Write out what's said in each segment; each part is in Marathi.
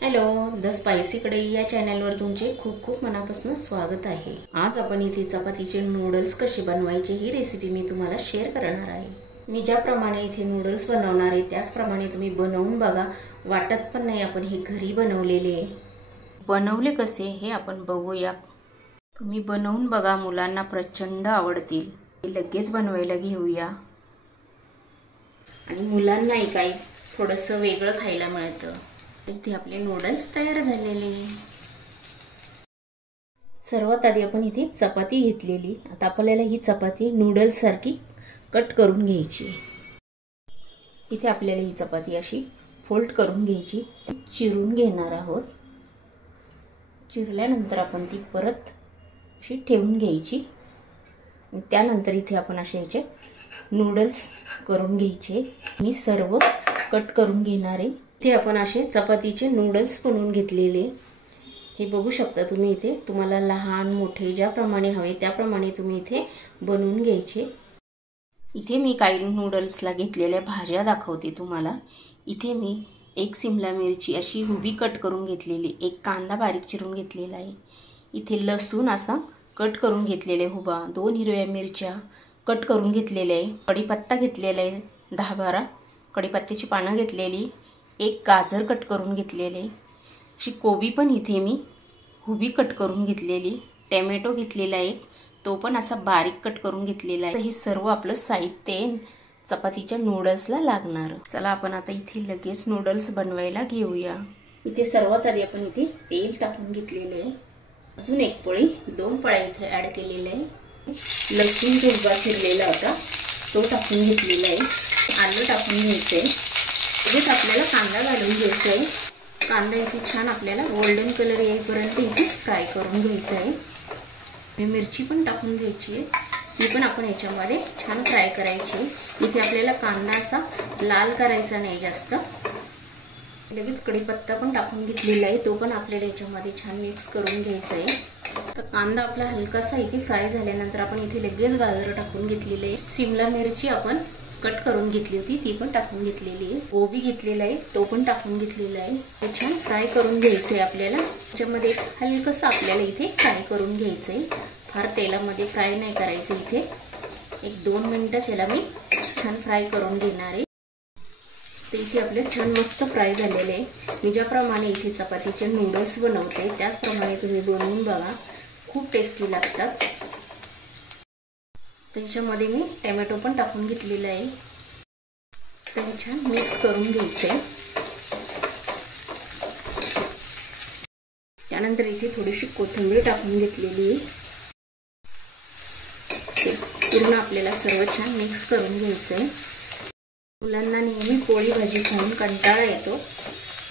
हॅलो, द स्पायसी कढई या चॅनलवर तुमचे खूप खूप मनापासून स्वागत आहे। आज आपण इथे चपातीचे नूडल्स कसे बनवायचे ही रेसिपी मी तुम्हाला शेअर करणार आहे। मी ज्याप्रमाणे इथे नूडल्स बनवणार आहे त्याचप्रमाणे तुम्ही बनवून बघा। वाटत पण नाही आपण हे घरी बनवलेले। बनवले कसे हे आपण बघूया। तुम्ही बनवून बघा, मुलांना प्रचंड आवडतील। लगेच बनवायला घेऊया आणि मुलांनाही काही थोडंसं वेगळं खायला मिळतं। इथे आपले नूडल्स तयार झालेले। सर्वात आधी आपण इथे चपाती घेतलेली। आता आपल्याला ही चपाती नूडल्स सारखी कट करून घ्यायची। इथे आपल्याला ही चपाती अशी फोल्ड करून घ्यायची, चिरून घेणार आहोत। चिरल्यानंतर आपण ती परत अशी ठेवून घ्यायची। त्यानंतर इथे आपण असे याचे नूडल्स करून घ्यायचे। मी सर्व कट करून घेणार आहे। इथे आपण असे चपातीचे नूडल्स बनवून घेतलेले हे बघू शकता तुम्ही। इथे तुम्हाला लहान मोठे ज्याप्रमाणे हवे त्याप्रमाणे तुम्ही इथे बनवून घ्यायचे। इथे मी काही नूडल्सला घेतलेल्या भाज्या दाखवते तुम्हाला। इथे मी एक सिमला मिरची अशी उभी कट करून घेतलेली, एक कांदा बारीक चिरून घेतलेला आहे। इथे लसूण असा कट करून घेतलेले उभा, 2 हिरव्या मिरच्या कट करून घेतलेल्या आहे। कढीपत्ता घेतलेला आहे 10-12 कढीपत्त्याची पानं घेतलेली, एक गाजर कट करून घेतलेले, अशी कोबी पण इथे मी उभी कट करून घेतलेली, टोमॅटो घेतलेला एक, तो पण असा बारीक कट करून घेतलेला आहे। हे सर्व आपलं साहित्य चपातीच्या नूडल्सला लागणार। चला आपण आता इथे लगेच नूडल्स बनवायला घेऊया। इथे सर्वात आधी आपण इथे तेल टाकून घेतलेले आहे। अजून एक पळी 2 पळ्या इथे ॲड केलेले आहे। लसूण जो उभा चिरलेला होता तो टाकून घेतलेला आहे। आलं टाकून घ्यायचं आहे। लगेच आपल्याला कांदा घालून घ्यायचा आहे। कांदा इथे छान आपल्याला गोल्डन कलर येईपर्यंत इथे फ्राय करून घ्यायचा आहे। मिरची पण टाकून घ्यायची आहे, ती पण आपण याच्यामध्ये छान फ्राय करायची। इथे आपल्याला कांदा असा लाल करायचा नाही जास्त। लगेच कढीपत्ता पण टाकून घेतलेला आहे, तो पण आपल्याला याच्यामध्ये छान मिक्स करून घ्यायचा आहे। तर कांदा आपला हलकासा इथे फ्राय झाल्यानंतर आपण इथे लगेच गाजर टाकून घेतलेले आहे। शिमला मिरची आपण कट करून घेतली होती ती पण टाकून घेतलेली आहे। गोबी घेतलेला आहे तो पण टाकून घेतलेला आहे। ते छान फ्राय करून घ्यायचं आहे आपल्याला। त्याच्यामध्ये हलकंसं आपल्याला इथे फ्राय करून घ्यायचं आहे, फार तेलामध्ये फ्राय नाही करायचं। इथे 1-2 मिनिटं याला मी छान फ्राय करून घेणार आहे। ते इथे आपले छान मस्त फ्राय झालेले आहे। मी ज्याप्रमाणे इथे चपातीचे नूडल्स बनवते त्याचप्रमाणे तुम्ही बनवून बघा, खूप टेस्टी लागतात। त्याच्यामध्ये मी टोमॅटो पण टाकून घेतलेला आहे, ते छान मिक्स करून घ्यायचे। त्यानंतर इथे थोडीशी कोथिंबीर टाकून घेतलेली आहे। पूर्ण आपल्याला सर्व छान मिक्स करून घ्यायचं। मुलांना नेहमी पोळी भाजी खाऊन कंटाळा येतो,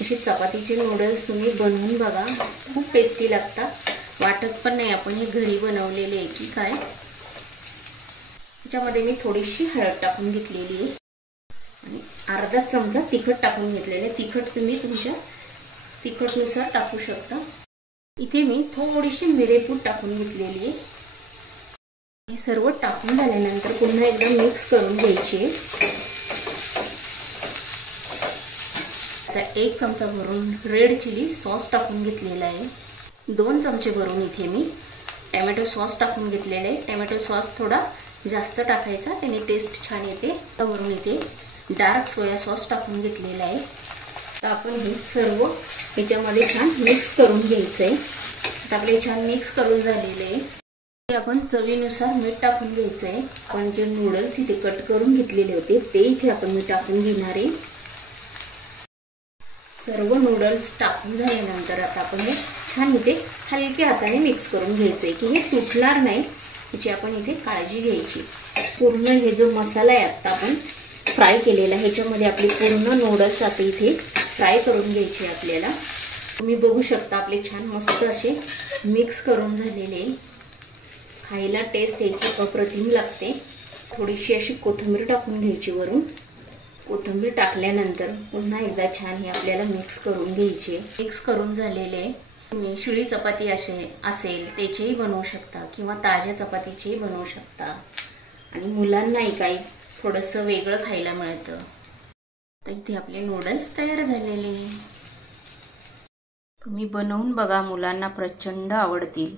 असे चपातीचे नूडल्स तुम्ही बनवून बघा, खूप टेस्टी लागतात। वाटत पण नाही आपण हे घरी बनवलेले आहे की काय। त्याच्यामध्ये मी थोडीशी हळद टाकून घेतलेली आहे आणि अर्धा चमचा तिखट टाकून घेतलेले। तिखट तुम्ही तुमच्या तिखटनुसार टाकू शकता। इथे मी थोडीशी मिरेपूड टाकून घेतलेली आहे। हे सर्व टाकून झाल्यानंतर पुन्हा एकदा मिक्स करून घ्यायचे। आता 1 चमचा भरून रेड चिली सॉस टाकून घेतलेला आहे। 2 चमचे भरून इथे मी टोमॅटो सॉस टाकून घेतलेले आहे। टोमॅटो सॉस थोडा जास्त टाकायचा, त्याने टेस्ट छान येते। वरून इथे डार्क सोया सॉस टाकून घेतलेला आहे। तर आपण हे सर्व याच्यामध्ये छान मिक्स करून घ्यायचं आहे। आता आपले छान मिक्स करून झालेले आहे। आपण चवीनुसार मीठ टाकून घ्यायचं आहे। आपण जे नूडल्स इथे कट करून घेतलेले होते ते इथे आपण मी टाकून घेणार आहे। सर्व नूडल्स टाकून झाल्यानंतर आता आपण हे छान इथे हलक्या हाताने मिक्स करून घ्यायचं आहे की हे तुटणार नाही, याची आपण इथे काळजी घ्यायची। पूर्ण हे जो मसाला आहे आता आपण फ्राय केलेला ह्याच्यामध्ये आपले पूर्ण नूडल्स आता इथे फ्राय करून घ्यायचे आपल्याला। तुम्ही बघू शकता आपले छान मस्त असे मिक्स करून झालेले। खायला टेस्ट याची अप्रतिम लागते। थोडीशी अशी कोथिंबीर टाकून घ्यायची वरून। कोथिंबीर टाकल्यानंतर पुन्हा एकदा छान हे आपल्याला मिक्स करून घ्यायचे। मिक्स करून झालेले तुम्ही शिळी चपाती असेल त्याचेही बनवू शकता किंवा ताज्या चपातीचेही बनवू शकता आणि मुलांनाही काही थोडंसं वेगळं खायला मिळतं। तर इथे आपले नूडल्स तयार झालेले। तुम्ही बनवून बघा, मुलांना प्रचंड आवडतील.